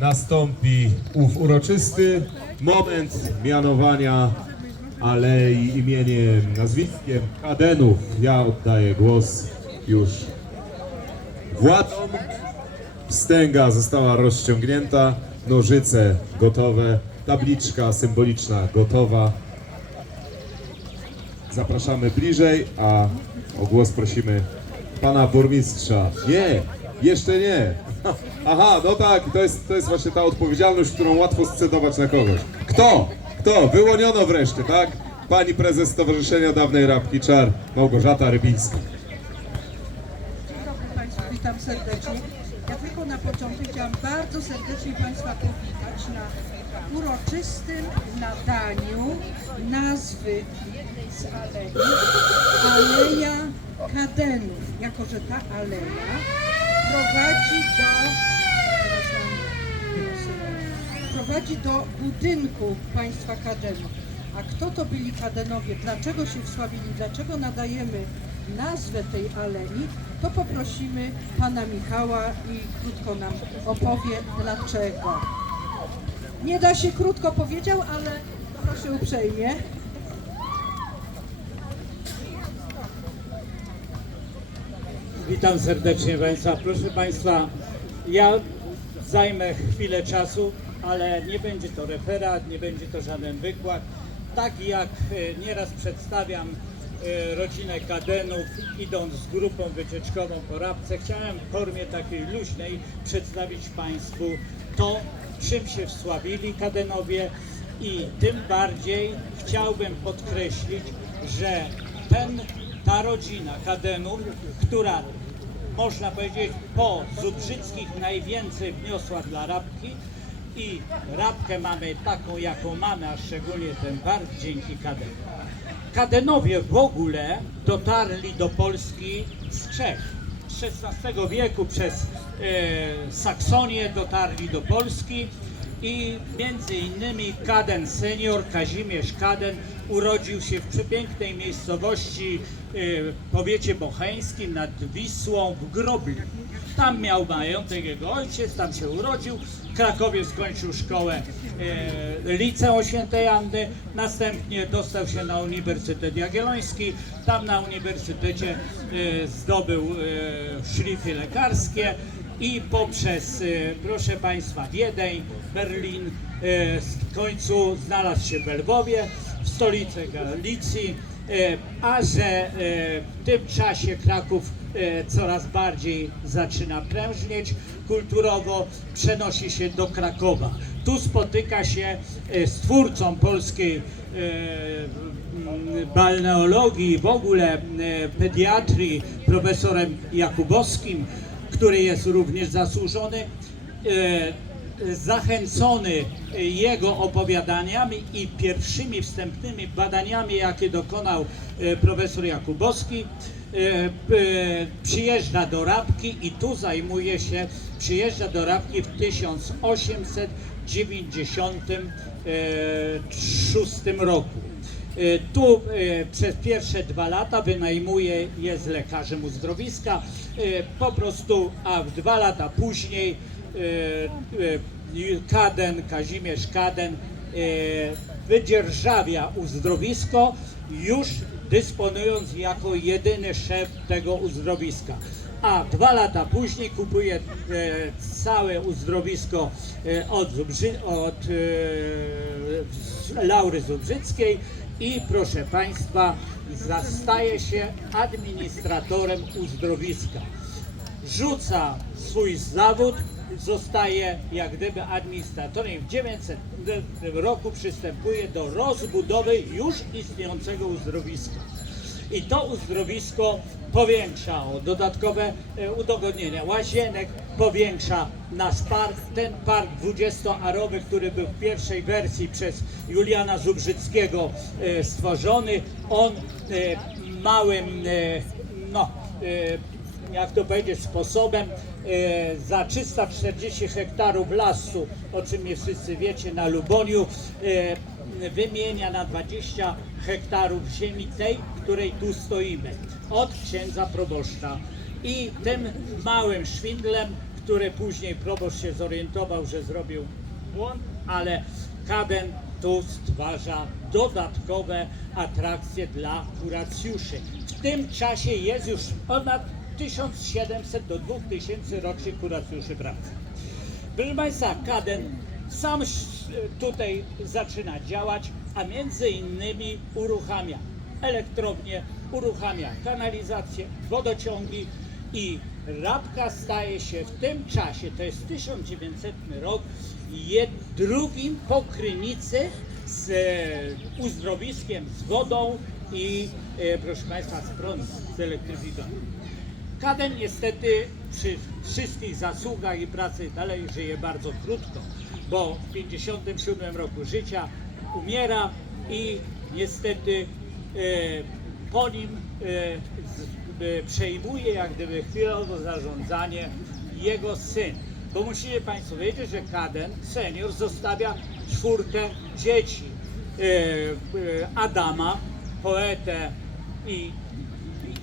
nastąpi ów uroczysty moment mianowania alei imieniem, nazwiskiem Kadenów. Ja oddaję głos już władom. Wstęga została rozciągnięta, nożyce gotowe, tabliczka symboliczna gotowa. Zapraszamy bliżej, a o głos prosimy pana burmistrza. Nie, jeszcze nie. Aha, no tak, to jest, to jest właśnie ta odpowiedzialność, którą łatwo scedować na kogoś. Kto? Kto? Wyłoniono wreszcie, tak? Pani prezes Stowarzyszenia Dawnej Rabki Czar, Małgorzata Rybińska. Dzień dobry Państwu, witam serdecznie. Ja tylko na początek chciałam bardzo serdecznie Państwa powitać na uroczystym nadaniu nazwy z alei Aleja Kadenów, jako że ta aleja prowadzi do prowadzi do budynku państwa Kadenów. A kto to byli Kadenowie? Dlaczego się wsławili? Dlaczego nadajemy nazwę tej alei? To poprosimy pana Michała i krótko nam opowie dlaczego. Nie da się krótko powiedział, ale proszę uprzejmie. Witam serdecznie Państwa. Proszę Państwa, ja zajmę chwilę czasu, ale nie będzie to referat, nie będzie to żaden wykład. Tak jak e, nieraz przedstawiam e, rodzinę Kadenów, idąc z grupą wycieczkową po Rabce, chciałem w formie takiej luźnej przedstawić Państwu to, czym się wsławili Kadenowie i tym bardziej chciałbym podkreślić, że ten, ta rodzina Kadenów, która można powiedzieć po Zubrzyckich najwięcej wniosła dla Rabki i Rabkę mamy taką jaką mamy, a szczególnie ten park dzięki Kadenom. Kadenowie w ogóle dotarli do Polski z Czech. Z XVI wieku przez e, Saksonię dotarli do Polski i między innymi Kaden senior, Kazimierz Kaden urodził się w przepięknej miejscowości powiecie bocheńskim nad Wisłą w Grobli. Tam miał majątek jego ojciec, tam się urodził. W Krakowie skończył szkołę e, liceum świętej Anny, następnie dostał się na Uniwersytet Jagielloński. Tam na uniwersytecie e, zdobył e, szlify lekarskie i poprzez, proszę Państwa, Wiedeń, Berlin, w końcu znalazł się w Lwowie, w stolicy Galicji, a że e, w tym czasie Kraków e, coraz bardziej zaczyna prężnieć kulturowo, przenosi się do Krakowa. Tu spotyka się e, z twórcą polskiej e, balneologii, w ogóle e, pediatrii, profesorem Jakubowskim, który jest również zasłużony. e, Zachęcony jego opowiadaniami i pierwszymi wstępnymi badaniami, jakie dokonał e, profesor Jakubowski, e, przyjeżdża do Rabki i tu zajmuje się, przyjeżdża do Rabki w 1896 roku. E, Tu e, przez pierwsze dwa lata wynajmuje, jest lekarzem uzdrowiska, po prostu, a dwa lata później Kaden, Kazimierz Kaden e, wydzierżawia uzdrowisko, już dysponując jako jedyny szef tego uzdrowiska. A dwa lata później kupuje e, całe uzdrowisko e, od, Zubrzy, od Laury Zubrzyckiej i proszę Państwa, zastaje się administratorem uzdrowiska rzuca swój zawód, zostaje jak gdyby administratorem i w 900 roku przystępuje do rozbudowy już istniejącego uzdrowiska. I to uzdrowisko powiększa o dodatkowe e, udogodnienia łazienek, powiększa nasz park. Ten park 20-arowy, który był w pierwszej wersji przez Juliana Zubrzyckiego e, stworzony, on e, małym, no, jak to powiedzieć, sposobem e, za 340 hektarów lasu, o czym nie wszyscy wiecie, na Luboniu, e, wymienia na 20 hektarów ziemi tej, której tu stoimy, od księdza proboszcza. I tym małym szwindlem które później proboszcz się zorientował, że zrobił błąd, ale Kaden tu stwarza dodatkowe atrakcje dla kuracjuszy. W tym czasie jest już ponad 1700 do 2000 rocznie kuracjuszy pracy. Proszę Państwa, Kaden sam tutaj zaczyna działać, a między innymi uruchamia elektrownię, uruchamia kanalizację, wodociągi i Rabka staje się w tym czasie, to jest 1900 rok, jed, drugim po Krynicy z e, uzdrowiskiem, z wodą i e, proszę Państwa z prądem, z elektryfikatorem. Kaden niestety przy wszystkich zasługach i pracy dalej żyje bardzo krótko, bo w 57 roku życia umiera i niestety e, po nim e, z, e, przejmuje jak gdyby chwilowo zarządzanie jego syn. Bo musicie Państwo wiedzieć, że Kaden, senior, zostawia czwórkę dzieci. E, e, Adama, poetę i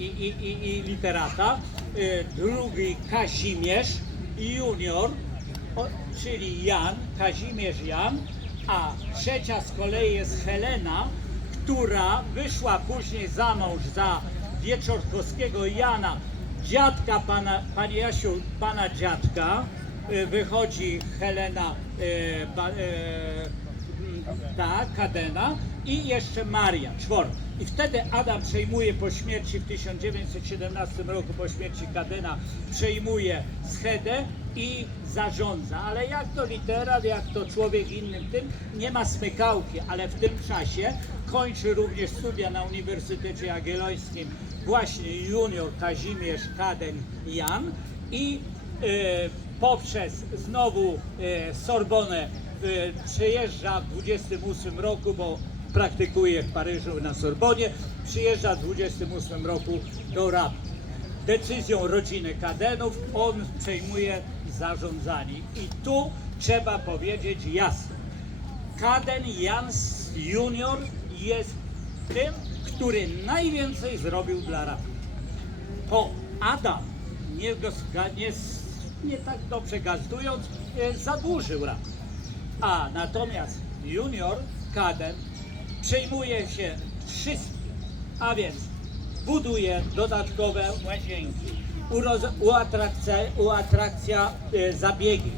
i, i, i, i literata, y, drugi Kazimierz junior, czyli Jan, Kazimierz Jan, a trzecia z kolei jest Helena, która wyszła później za mąż za Wieczorkowskiego Jana, dziadka pana, panie Jasiu, pana dziadka, y, wychodzi Helena, y, ba, tak, Kadena i jeszcze Maria, czworo. I wtedy Adam przejmuje po śmierci w 1917 roku, po śmierci Kadena, przejmuje schedę i zarządza. Ale jak to literat, jak to człowiek innym tym, nie ma smykałki, ale w tym czasie kończy również studia na Uniwersytecie Jagiellońskim właśnie junior Kazimierz Kaden Jan i e, poprzez znowu e, Sorbonę e, przyjeżdża w 28 roku, bo praktykuje w Paryżu na Sorbonie, przyjeżdża w 28 roku do Rab. Decyzją rodziny Kadenów on przejmuje zarządzanie. I tu trzeba powiedzieć jasno. Kaden Jans Junior jest tym, który najwięcej zrobił dla Rab to Adam, nie, nie, nie tak dobrze gazdując, e, zadłużył ram. A natomiast junior, kaden, przejmuje się wszystkim, a więc buduje dodatkowe łazienki, uatrakcja, uatrakcja e, zabiegi,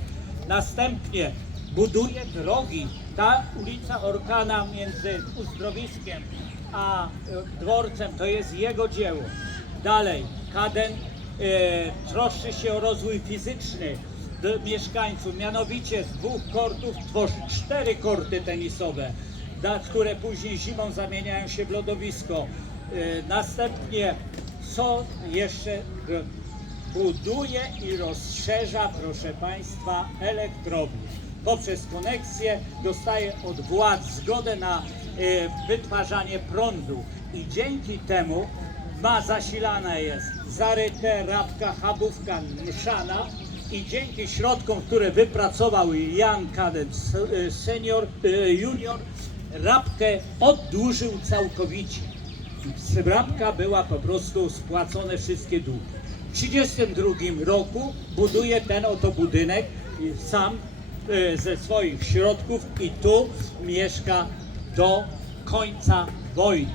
następnie buduje drogi. Ta ulica Orkana między uzdrowiskiem a e, dworcem to jest jego dzieło. Dalej, Kaden e, troszczy się o rozwój fizyczny mieszkańców, mianowicie z dwóch kortów tworzy cztery korty tenisowe, które później zimą zamieniają się w lodowisko. E, następnie co jeszcze buduje i rozszerza, proszę Państwa, elektrownię. Poprzez koneksję dostaje od władz zgodę na e, wytwarzanie prądu i dzięki temu ma zasilana jest zaryte, rabka, chabówka, mszana i dzięki środkom, które wypracował Jan Kadet e, senior, junior, rabkę oddłużył całkowicie. Rabka była po prostu spłacone wszystkie długi. W 1932 roku buduje ten oto budynek sam e, ze swoich środków i tu mieszka do końca wojny.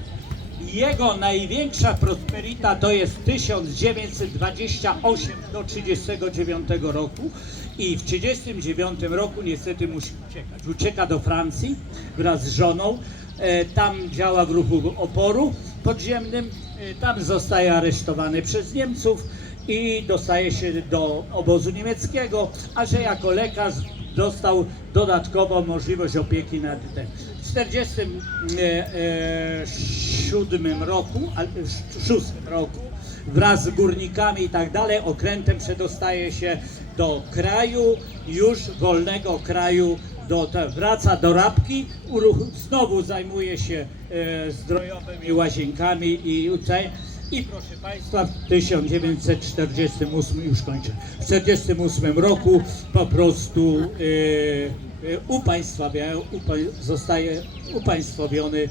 Jego największa prosperita to jest 1928 do 1939 roku i w 1939 roku niestety musi uciekać. Ucieka do Francji wraz z żoną. E, Tam działa w ruchu oporu podziemnym. E, Tam zostaje aresztowany przez Niemców i dostaje się do obozu niemieckiego, a że jako lekarz dostał dodatkową możliwość opieki nad tym. W 1947 roku, ale w 6 roku wraz z górnikami i tak dalej okrętem przedostaje się do kraju, już wolnego kraju, do, te, wraca do Rabki, uruch, znowu zajmuje się e, zdrojowymi łazienkami i uczeń. I proszę Państwa, w 1948, już kończę, w 1948 roku po prostu e, e, upaństwawia, upa, zostaje upaństwowiony e,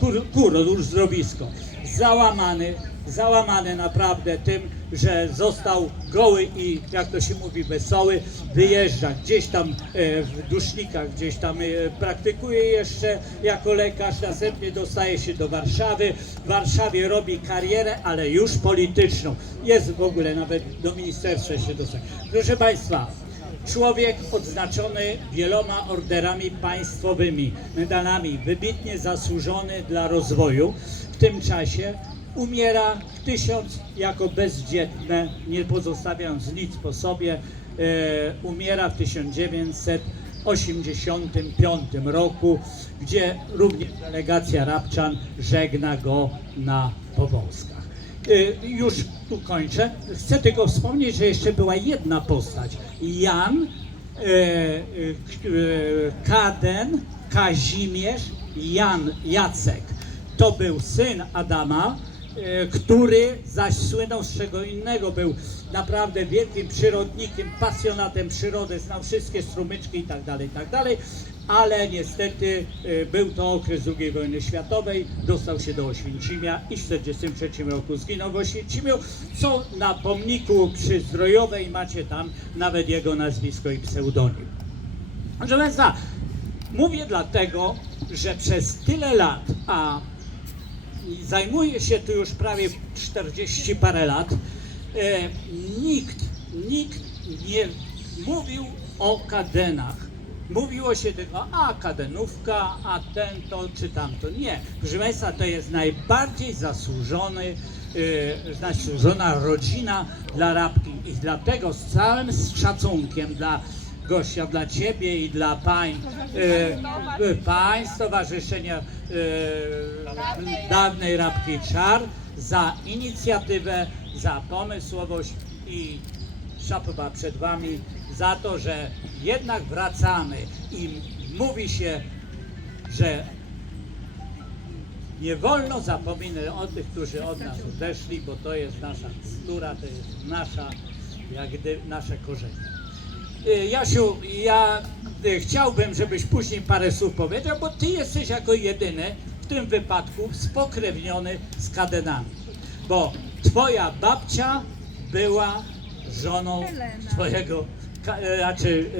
kur, kur uzdrowisko. Załamany, załamany naprawdę tym, że został goły i jak to się mówi wesoły, wyjeżdża gdzieś tam e, w dusznikach, gdzieś tam praktykuje jeszcze jako lekarz, następnie dostaje się do Warszawy, w Warszawie robi karierę, ale już polityczną. Jest w ogóle nawet do ministerstwa się dostaje. Proszę Państwa, Człowiek odznaczony wieloma orderami państwowymi, medalami, wybitnie zasłużony dla rozwoju. W tym czasie umiera tysiąc jako bezdzietne, nie pozostawiając nic po sobie, e, umiera w 1985 roku, gdzie również delegacja Rabczan żegna go na Powązkach. Y, Już tu kończę. Chcę tylko wspomnieć, że jeszcze była jedna postać. Jan, y, y, Kaden, Kazimierz, Jan Jacek. To był syn Adama, który zaś słynął z czego innego. Był naprawdę wielkim przyrodnikiem, pasjonatem przyrody, znał wszystkie strumyczki i tak dalej, tak dalej. Ale niestety y, był to okres II wojny światowej, dostał się do Oświęcimia i w 1943 roku zginął w Oświęcimiu, co na pomniku przy Zdrojowej macie tam nawet jego nazwisko i pseudonim. Proszę Państwa, mówię dlatego, że przez tyle lat, a zajmuję się tu już prawie 40 parę lat, e, nikt, nikt nie mówił o kadenach. Mówiło się tylko, a kadenówka, a ten to czy tamto. Nie, proszę Państwa, to jest najbardziej zasłużony, e, zasłużona rodzina dla Rabki. I dlatego z całym szacunkiem dla gościa, dla Ciebie i dla pań, e, pań Stowarzyszenia e, Dawnej Rabki Czar za inicjatywę, za pomysłowość i szapoba przed Wami za to, że jednak wracamy i mówi się, że nie wolno zapominać o tych, którzy od nas odeszli, bo to jest nasza kultura, to jest nasza, jak nasze korzenie. Y, Jasiu, ja y, chciałbym, żebyś później parę słów powiedział, bo ty jesteś jako jedyny w tym wypadku spokrewniony z kadenami. Bo twoja babcia była żoną twojego, ka- e, znaczy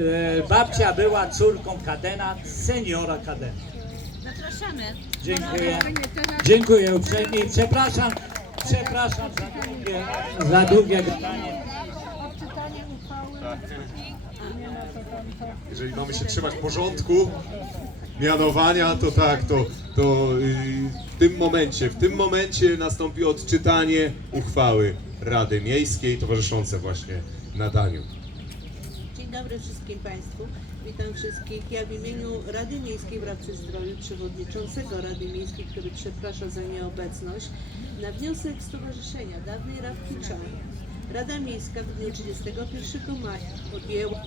e, babcia była córką kadena, seniora kadena. Zapraszamy. Dziękuję. Dziękuję uprzejmie przepraszam, przepraszam za długie, za długie gadanie. Odczytanie uchwały. Nie ma co tam to. Jeżeli mamy się trzymać porządku, mianowania, to tak, to, to yy, w tym momencie, w tym momencie nastąpi odczytanie uchwały Rady Miejskiej towarzyszące właśnie nadaniu. Dobry wszystkim Państwu. Witam wszystkich. Ja w imieniu Rady Miejskiej w Rabce Zdroju, przewodniczącego Rady Miejskiej, który przeprasza za nieobecność, na wniosek Stowarzyszenia Dawnej Czar, Rada Miejska w dniu 31 maja podjęła,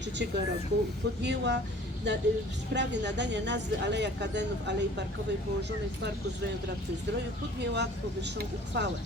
3 roku podjęła na, y, w sprawie nadania nazwy Aleja Kadenów Alei Parkowej położonej w Parku Zdrowia w Rabce Zdroju podjęła powyższą uchwałę.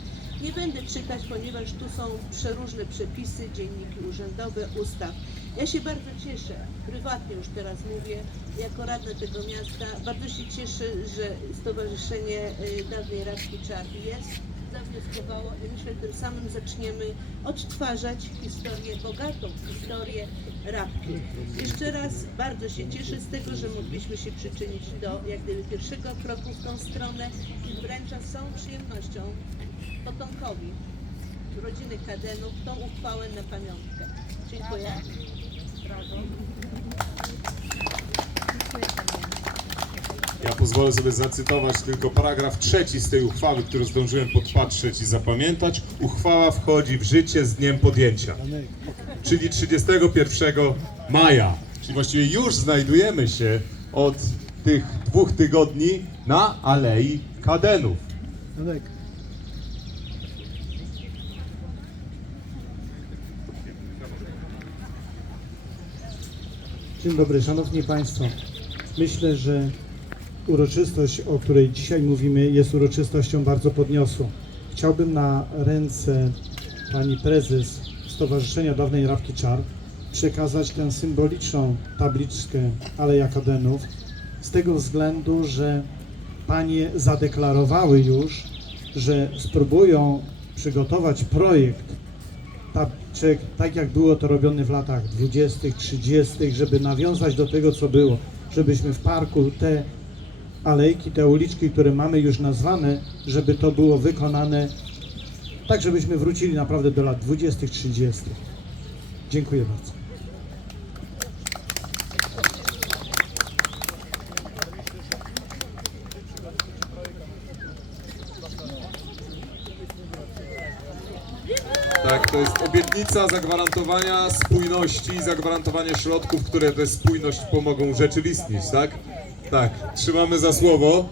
Nie będę czytać, ponieważ tu są przeróżne przepisy, dzienniki urzędowe, ustaw. Ja się bardzo cieszę, prywatnie już teraz mówię, jako radna tego miasta, bardzo się cieszę, że Stowarzyszenie y, Dawnej Rabki Czar jest, zawnioskowało i myślę, tym samym zaczniemy odtwarzać historię, bogatą historię Rabki. Jeszcze raz bardzo się cieszę z tego, że mogliśmy się przyczynić do jak gdyby pierwszego kroku w tą stronę i wręcza z całą przyjemnością potomkowi rodziny Kadenów tą uchwałę na pamiątkę. Dziękuję. Ja pozwolę sobie zacytować tylko paragraf trzeci z tej uchwały, który zdążyłem podpatrzeć i zapamiętać. Uchwała wchodzi w życie z dniem podjęcia, czyli 31 maja. Czyli właściwie już znajdujemy się od tych dwóch tygodni na Alei Kadenów. Dzień dobry, Szanowni Państwo. Myślę, że uroczystość, o której dzisiaj mówimy, jest uroczystością bardzo podniosłą. Chciałbym na ręce pani prezes Stowarzyszenia Dawnej Rabki Czar przekazać tę symboliczną tabliczkę Aleja Kadenów z tego względu, że panie zadeklarowały już, że spróbują przygotować projekt, czy, tak jak było to robione w latach 20., 30., żeby nawiązać do tego, co było, żebyśmy w parku te alejki, te uliczki, które mamy już nazwane, żeby to było wykonane tak, żebyśmy wrócili naprawdę do lat 20., 30. Dziękuję bardzo. Tak, to jest obietnica zagwarantowania spójności, zagwarantowania środków, które tę spójność pomogą urzeczywistnić, tak? Tak, trzymamy za słowo.